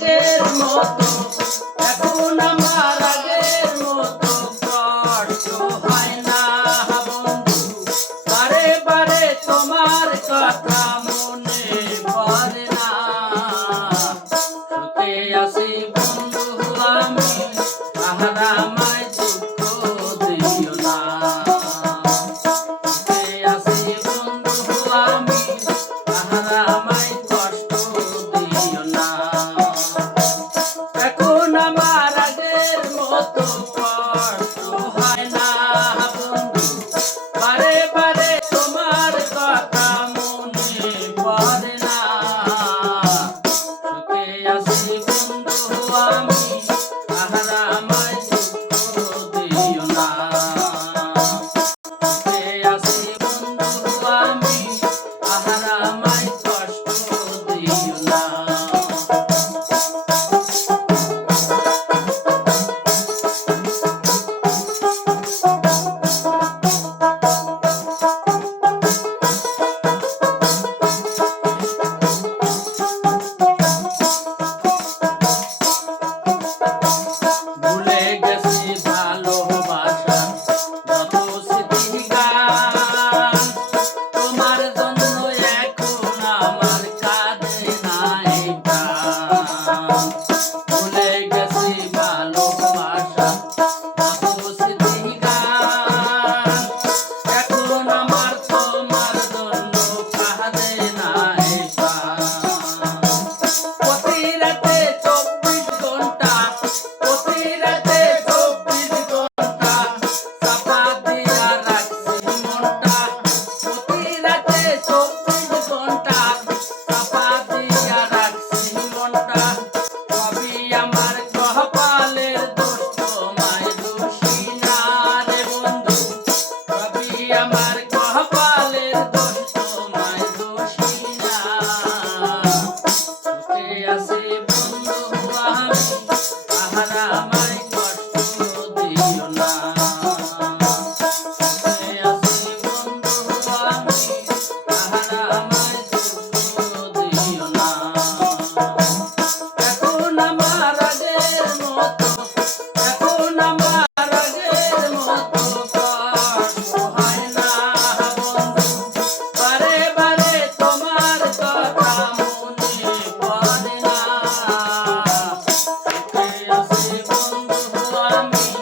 আগের মতো এখন আমার আগের মতো কষ্ট হয় না বন্ধু। বারে বারে তোমার কথা মনে পড়ে না। সুখে আছি বন্ধু আমি, তাহারা আমায় দুঃখ দিও না। সুখে আছি বন্ধু আমি, তাহারা আমায় কষ্ট দিও না। এখন আমার আগের মতো কষ্ট হয় না বন্ধু। বারে বারে তোমার কথা মনে পড়ে না। সুখে আছি বন্ধু আমি, তাহারা